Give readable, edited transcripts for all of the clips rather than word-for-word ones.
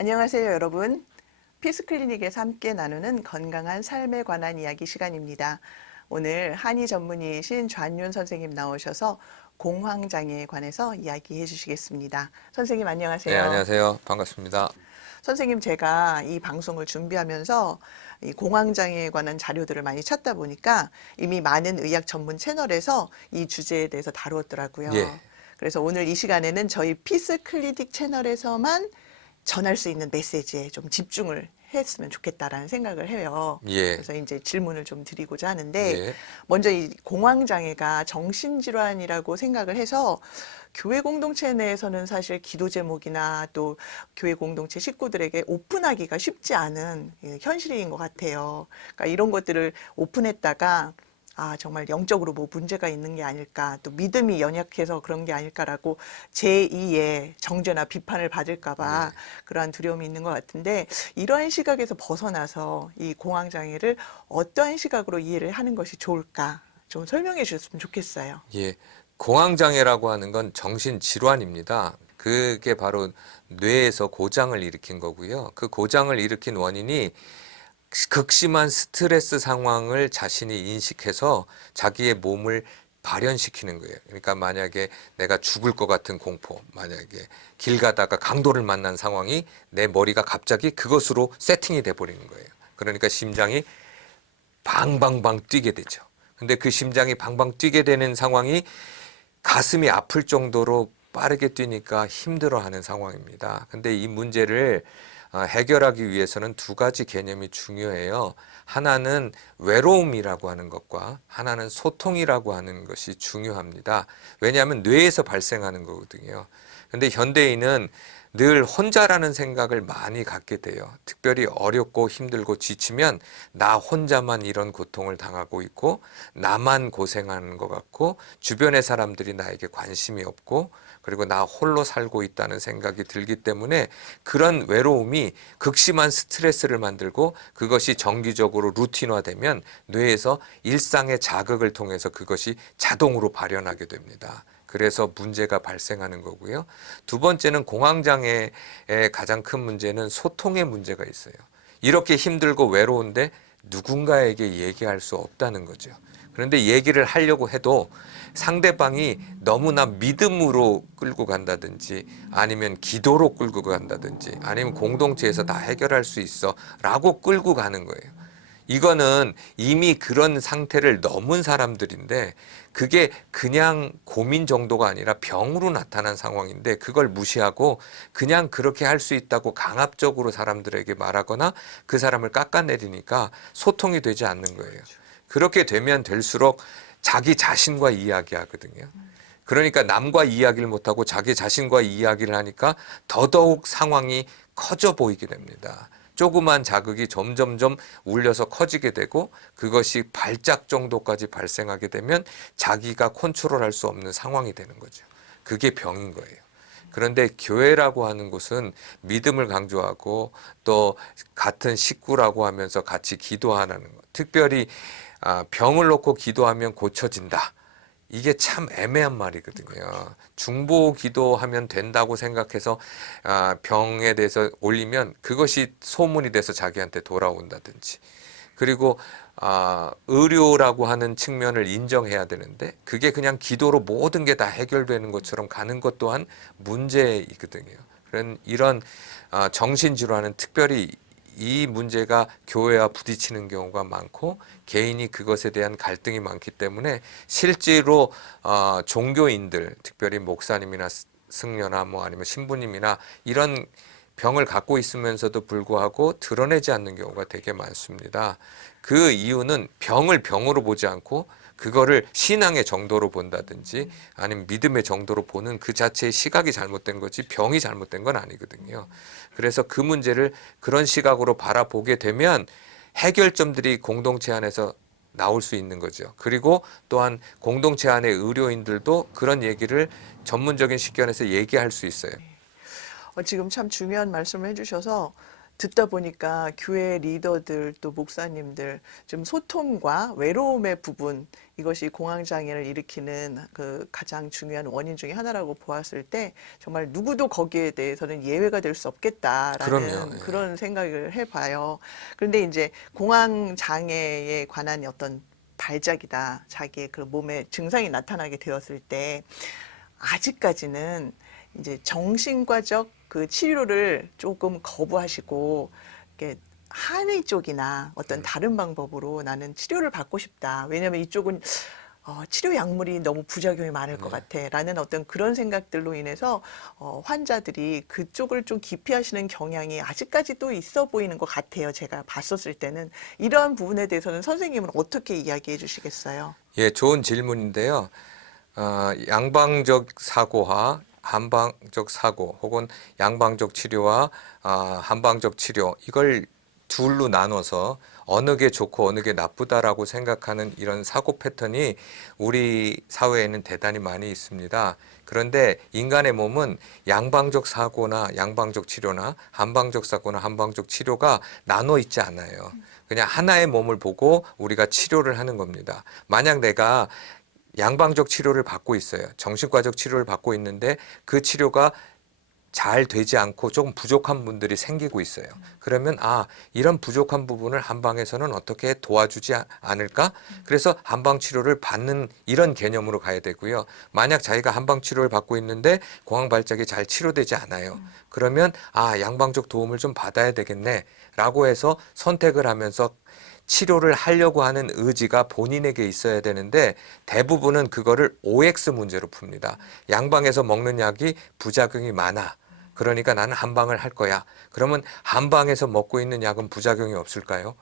안녕하세요, 여러분. 피스클리닉에서 함께 나누는 건강한 삶에 관한 이야기 시간입니다. 오늘 한의 전문의이신 좌윤 선생님 나오셔서 공황장애에 관해서 이야기해 주시겠습니다. 선생님 네, 안녕하세요. 안녕하세요. 반갑습니다. 선생님, 제가 이 방송을 준비하면서 이 공황장애에 관한 자료들을 많이 찾다 보니까 이미 많은 의학 전문 채널에서 이 주제에 대해서 예, 다루었더라고요. 그래서 오늘 이 시간에는 저희 피스클리닉 채널에서만 전할 수 있는 메시지에 좀 집중을 했으면 좋겠다라는 생각을 해요. 예, 그래서 이제 질문을 좀 드리고자 하는데, 예, 먼저 이 공황장애가 정신질환이라고 생각을 해서 교회 공동체 내에서는 사실 기도 제목이나 또 교회 공동체 식구들에게 오픈하기가 쉽지 않은 현실인 것 같아요. 그러니까 이런 것들을 오픈했다가 정말 영적으로 뭐 문제가 있는 게 아닐까, 또 믿음이 연약해서 그런 게 아닐까라고 제2의 정죄나 비판을 받을까봐 예, 그러한 두려움이 있는 것 같은데, 이러한 시각에서 벗어나서 이 공황장애를 어떠한 시각으로 이해를 하는 것이 좋을까? 좀 설명해 주셨으면 좋겠어요. 예. 공황장애라고 하는 건 정신질환입니다. 그게 바로 뇌에서 고장을 일으킨 거고요. 그 고장을 일으킨 원인이 극심한 스트레스 상황을 자신이 인식해서 자기의 몸을 발현시키는 거예요. 그러니까 만약에 내가 죽을 것 같은 공포, 만약에 길 가다가 강도를 만난 상황이 내 머리가 갑자기 그것으로 세팅이 돼 버리는 거예요. 그러니까 심장이 방방방 뛰게 되죠. 근데 그 심장이 방방 뛰게 되는 상황이 가슴이 아플 정도로 빠르게 뛰니까 힘들어하는 상황입니다. 근데 이 문제를 해결하기 위해서는 두 가지 개념이 중요해요. 하나는 외로움이라고 하는 것과 하나는 소통이라고 하는 것이 중요합니다. 왜냐하면 뇌에서 발생하는 거거든요. 근데 현대인은 늘 혼자라는 생각을 많이 갖게 돼요. 특별히 어렵고 힘들고 지치면 나 혼자만 이런 고통을 당하고 있고 나만 고생하는 것 같고 주변의 사람들이 나에게 관심이 없고 그리고 나 홀로 살고 있다는 생각이 들기 때문에 그런 외로움이 극심한 스트레스를 만들고 그것이 정기적으로 루틴화되면 뇌에서 일상의 자극을 통해서 그것이 자동으로 발현하게 됩니다. 그래서 문제가 발생하는 거고요. 두 번째는 공황장애의 가장 큰 문제는 소통의 문제가 있어요. 이렇게 힘들고 외로운데 누군가에게 얘기할 수 없다는 거죠. 그런데 얘기를 하려고 해도 상대방이 너무나 믿음으로 끌고 간다든지 아니면 기도로 끌고 간다든지 아니면 공동체에서 다 해결할 수 있어 라고 끌고 가는 거예요. 이거는 이미 그런 상태를 넘은 사람들인데 그게 그냥 고민 정도가 아니라 병으로 나타난 상황인데 그걸 무시하고 그냥 그렇게 할 수 있다고 강압적으로 사람들에게 말하거나 그 사람을 깎아내리니까 소통이 되지 않는 거예요. 그렇게 되면 될수록 자기 자신과 이야기하거든요. 그러니까 남과 이야기를 못하고 자기 자신과 이야기를 하니까 더더욱 상황이 커져 보이게 됩니다. 조그만 자극이 점점점 울려서 커지게 되고 그것이 발작 정도까지 발생하게 되면 자기가 컨트롤할 수 없는 상황이 되는 거죠. 그게 병인 거예요. 그런데 교회라고 하는 곳은 믿음을 강조하고 또 같은 식구라고 하면서 같이 기도하는 것. 특별히 병을 놓고 기도하면 고쳐진다. 이게 참 애매한 말이거든요. 중보 기도하면 된다고 생각해서 병에 대해서 올리면 그것이 소문이 돼서 자기한테 돌아온다든지. 그리고 의료라고 하는 측면을 인정해야 되는데 그게 그냥 기도로 모든 게 다 해결되는 것처럼 가는 것 또한 문제이거든요. 이런 정신질환은 특별히 이 문제가 교회와 부딪히는 경우가 많고 개인이 그것에 대한 갈등이 많기 때문에 실제로 종교인들, 특별히 목사님이나 승려나 뭐 아니면 신부님이나 이런 병을 갖고 있으면서도 불구하고 드러내지 않는 경우가 되게 많습니다. 그 이유는 병을 병으로 보지 않고 그거를 신앙의 정도로 본다든지 아니면 믿음의 정도로 보는 그 자체의 시각이 잘못된 거지 병이 잘못된 건 아니거든요. 그래서 그 문제를 그런 시각으로 바라보게 되면 해결점들이 공동체 안에서 나올 수 있는 거죠. 그리고 또한 공동체 안의 의료인들도 그런 얘기를 전문적인 식견에서 얘기할 수 있어요. 지금 참 중요한 말씀을 해주셔서 듣다 보니까 교회 리더들 또 목사님들 좀 소통과 외로움의 부분 이것이 공황장애를 일으키는 그 가장 중요한 원인 중에 하나라고 보았을 때 정말 누구도 거기에 대해서는 예외가 될 수 없겠다라는 그럼요. 예. 그런 생각을 해봐요. 그런데 이제 공황장애에 관한 어떤 발작이다. 자기의 그 몸에 증상이 나타나게 되었을 때 아직까지는 이제 정신과적 그 치료를 조금 거부하시고 이렇게 한의 쪽이나 어떤 다른 방법으로 나는 치료를 받고 싶다. 왜냐하면 이쪽은 치료 약물이 너무 부작용이 많을 것 같아. 라는 어떤 그런 생각들로 인해서 환자들이 그쪽을 좀 기피하시는 경향이 아직까지도 있어 보이는 것 같아요. 제가 봤었을 때는. 이러한 부분에 대해서는 선생님은 어떻게 이야기해 주시겠어요? 예, 좋은 질문인데요. 양방적 사고와 한방적 사고 혹은 양방적 치료와 한방적 치료 이걸 둘로 나눠서 어느 게 좋고 어느 게 나쁘다라고 생각하는 이런 사고 패턴이 우리 사회에는 대단히 많이 있습니다. 그런데 인간의 몸은 양방적 사고나 양방적 치료나 한방적 사고나 한방적 치료가 나눠 있지 않아요. 그냥 하나의 몸을 보고 우리가 치료를 하는 겁니다. 만약 내가 양방적 치료를 받고 있어요. 정신과적 치료를 받고 있는데 그 치료가 잘 되지 않고 조금 부족한 분들이 생기고 있어요. 그러면 이런 부족한 부분을 한방에서는 어떻게 도와주지 않을까? 그래서 한방 치료를 받는 이런 개념으로 가야 되고요. 만약 자기가 한방 치료를 받고 있는데 공황 발작이 잘 치료되지 않아요. 그러면 양방적 도움을 좀 받아야 되겠네라고 해서 선택을 하면서 치료를 하려고 하는 의지가 본인에게 있어야 되는데 대부분은 그거를 OX 문제로 풉니다. 양방에서 먹는 약이 부작용이 많아. 그러니까 나는 한방을 할 거야. 그러면 한방에서 먹고 있는 약은 부작용이 없을까요?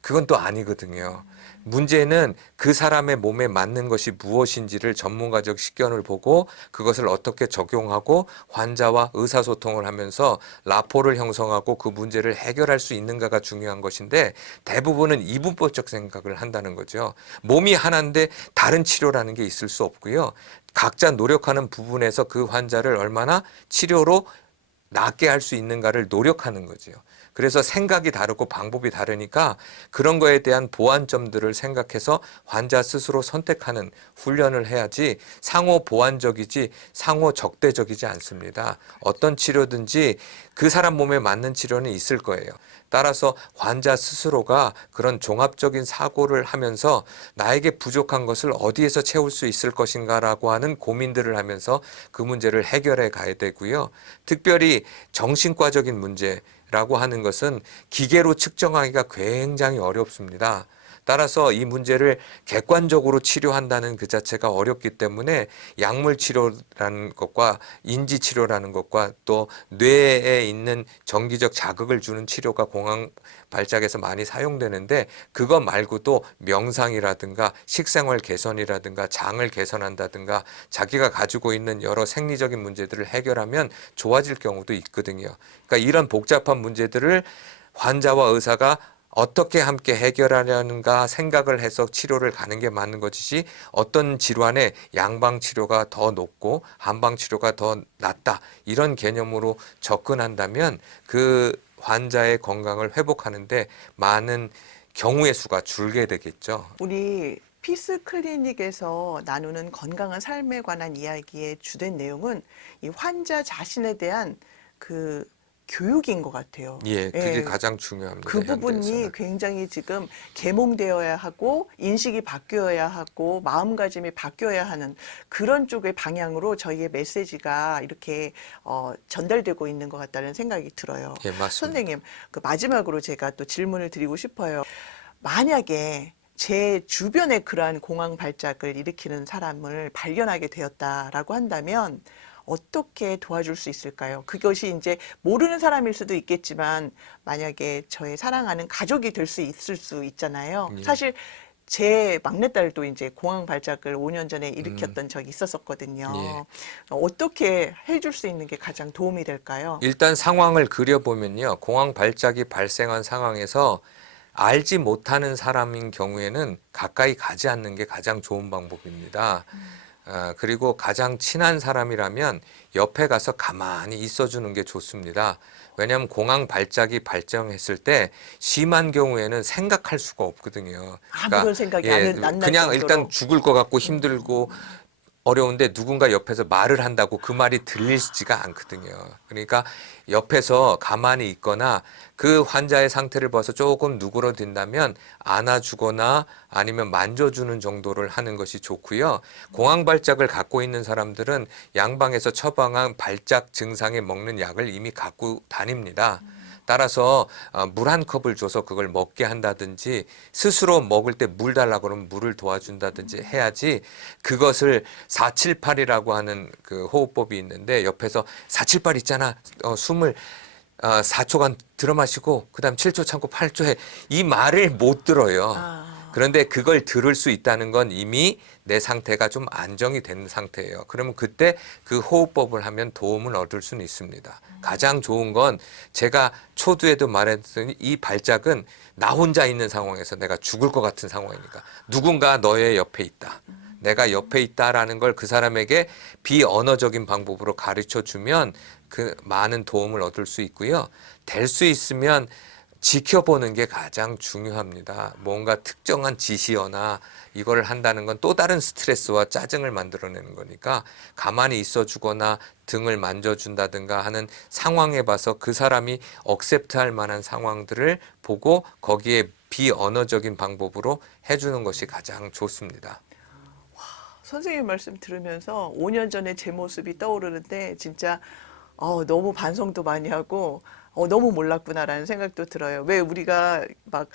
그건 또 아니거든요. 문제는 그 사람의 몸에 맞는 것이 무엇인지를 전문가적 식견을 보고 그것을 어떻게 적용하고 환자와 의사소통을 하면서 라포를 형성하고 그 문제를 해결할 수 있는가가 중요한 것인데 대부분은 이분법적 생각을 한다는 거죠. 몸이 하나인데 다른 치료라는 게 있을 수 없고요. 각자 노력하는 부분에서 그 환자를 얼마나 치료로 낫게 할 수 있는가를 노력하는 거죠. 그래서 생각이 다르고 방법이 다르니까 그런 거에 대한 보완점들을 생각해서 환자 스스로 선택하는 훈련을 해야지 상호 보완적이지 상호 적대적이지 않습니다. 어떤 치료든지 그 사람 몸에 맞는 치료는 있을 거예요. 따라서 환자 스스로가 그런 종합적인 사고를 하면서 나에게 부족한 것을 어디에서 채울 수 있을 것인가라고 하는 고민들을 하면서 그 문제를 해결해 가야 되고요. 특별히 정신과적인 문제라고 하는 것은 기계로 측정하기가 굉장히 어렵습니다. 따라서 이 문제를 객관적으로 치료한다는 그 자체가 어렵기 때문에 약물 치료라는 것과 인지 치료라는 것과 또 뇌에 있는 정기적 자극을 주는 치료가 공황 발작에서 많이 사용되는데 그것 말고도 명상이라든가 식생활 개선이라든가 장을 개선한다든가 자기가 가지고 있는 여러 생리적인 문제들을 해결하면 좋아질 경우도 있거든요. 그러니까 이런 복잡한 문제들을 환자와 의사가 어떻게 함께 해결하려는가 생각을 해서 치료를 가는 게 맞는 것이지 어떤 질환에 양방 치료가 더 높고 한방 치료가 더 낫다 이런 개념으로 접근한다면 그 환자의 건강을 회복하는데 많은 경우의 수가 줄게 되겠죠. 우리 피스 클리닉에서 나누는 건강한 삶에 관한 이야기의 주된 내용은 이 환자 자신에 대한 그 교육인 것 같아요. 예, 그게 예, 가장 중요합니다. 그 부분이 현대에서는. 굉장히 지금 계몽되어야 하고 인식이 바뀌어야 하고 마음가짐이 바뀌어야 하는 그런 쪽의 방향으로 저희의 메시지가 이렇게 전달되고 있는 것 같다는 생각이 들어요. 예, 맞습니다. 선생님, 그 마지막으로 제가 또 질문을 드리고 싶어요. 만약에 제 주변에 그러한 공황 발작을 일으키는 사람을 발견하게 되었다라고 한다면 어떻게 도와줄 수 있을까요? 그것이 이제 모르는 사람일 수도 있겠지만 만약에 저의 사랑하는 가족이 될 수 있을 수 있잖아요. 예. 사실 제 막내딸도 이제 공황 발작을 5년 전에 일으켰던 적이 있었었거든요. 예. 어떻게 해줄 수 있는 게 가장 도움이 될까요? 일단 상황을 그려보면요. 공황 발작이 발생한 상황에서 알지 못하는 사람인 경우에는 가까이 가지 않는 게 가장 좋은 방법입니다. 그리고 가장 친한 사람이라면 옆에 가서 가만히 있어주는 게 좋습니다. 왜냐하면 공황 발작이 발정했을 때 심한 경우에는 생각할 수가 없거든요. 아무런 생각이 예, 안 날 그냥 정도로. 일단 죽을 것 같고 힘들고 어려운데 누군가 옆에서 말을 한다고 그 말이 들리지가 않거든요. 그러니까 옆에서 가만히 있거나 그 환자의 상태를 봐서 조금 누그러든다면 안아주거나 아니면 만져주는 정도를 하는 것이 좋고요. 공황 발작을 갖고 있는 사람들은 양방에서 처방한 발작 증상에 먹는 약을 이미 갖고 다닙니다. 따라서 물 한 컵을 줘서 그걸 먹게 한다든지 스스로 먹을 때 물 달라고 그러면 물을 도와준다든지 해야지 그것을 478이라고 하는 그 호흡법이 있는데 옆에서 478 있잖아. 숨을 4초간 들어 마시고 그다음 7초 참고 8초에 이 말을 못 들어요. 그런데 그걸 들을 수 있다는 건 이미 내 상태가 좀 안정이 된 상태예요. 그러면 그때 그 호흡법을 하면 도움을 얻을 수는 있습니다. 가장 좋은 건 제가 초두에도 말했더니 이 발작은 나 혼자 있는 상황에서 내가 죽을 것 같은 상황이니까 누군가 너의 옆에 있다. 내가 옆에 있다라는 걸 그 사람에게 비언어적인 방법으로 가르쳐 주면 그 많은 도움을 얻을 수 있고요. 될 수 있으면 지켜보는 게 가장 중요합니다. 뭔가 특정한 지시어나 이걸 한다는 건 또 다른 스트레스와 짜증을 만들어내는 거니까 가만히 있어주거나 등을 만져준다든가 하는 상황에 봐서 그 사람이 억셉트할 만한 상황들을 보고 거기에 비언어적인 방법으로 해주는 것이 가장 좋습니다. 선생님 말씀 들으면서 5년 전에 제 모습이 떠오르는데 진짜 너무 반성도 많이 하고 너무 몰랐구나라는 생각도 들어요. 왜 우리가 막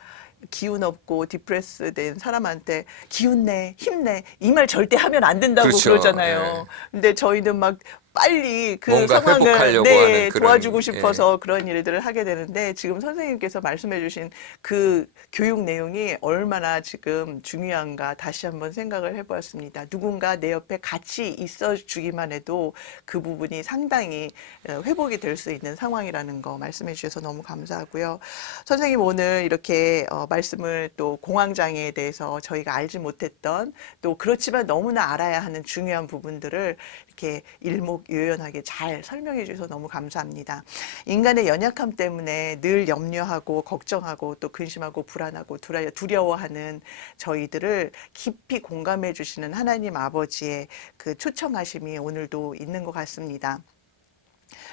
기운 없고 디프레스 된 사람한테 기운 내, 힘내 이 말 절대 하면 안 된다고 그렇죠. 그러잖아요. 예. 근데 저희는 막 빨리 그 뭔가 상황을 회복하려고 하는 그런, 도와주고 싶어서 그런 일들을 하게 되는데 지금 선생님께서 말씀해 주신 그 교육 내용이 얼마나 지금 중요한가 다시 한번 생각을 해보았습니다. 누군가 내 옆에 같이 있어 주기만 해도 그 부분이 상당히 회복이 될 수 있는 상황이라는 거 말씀해 주셔서 너무 감사하고요. 선생님 오늘 이렇게 말씀을 또 공황장애에 대해서 저희가 알지 못했던 또 그렇지만 너무나 알아야 하는 중요한 부분들을 이렇게 일목요연하게 잘 설명해 주셔서 너무 감사합니다. 인간의 연약함 때문에 늘 염려하고 걱정하고 또 근심하고 불안하고 두려워하는 저희들을 깊이 공감해 주시는 하나님 아버지의 그 초청하심이 오늘도 있는 것 같습니다.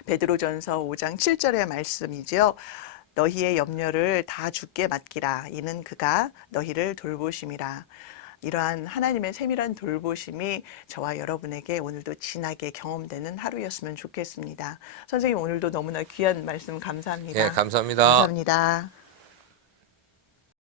베드로전서 5장 7절의 말씀이지요. 너희의 염려를 다 주께 맡기라. 이는 그가 너희를 돌보심이라. 이러한 하나님의 세밀한 돌보심이 저와 여러분에게 오늘도 진하게 경험되는 하루였으면 좋겠습니다. 선생님 오늘도 너무나 귀한 말씀 감사합니다. 예, 감사합니다. 감사합니다.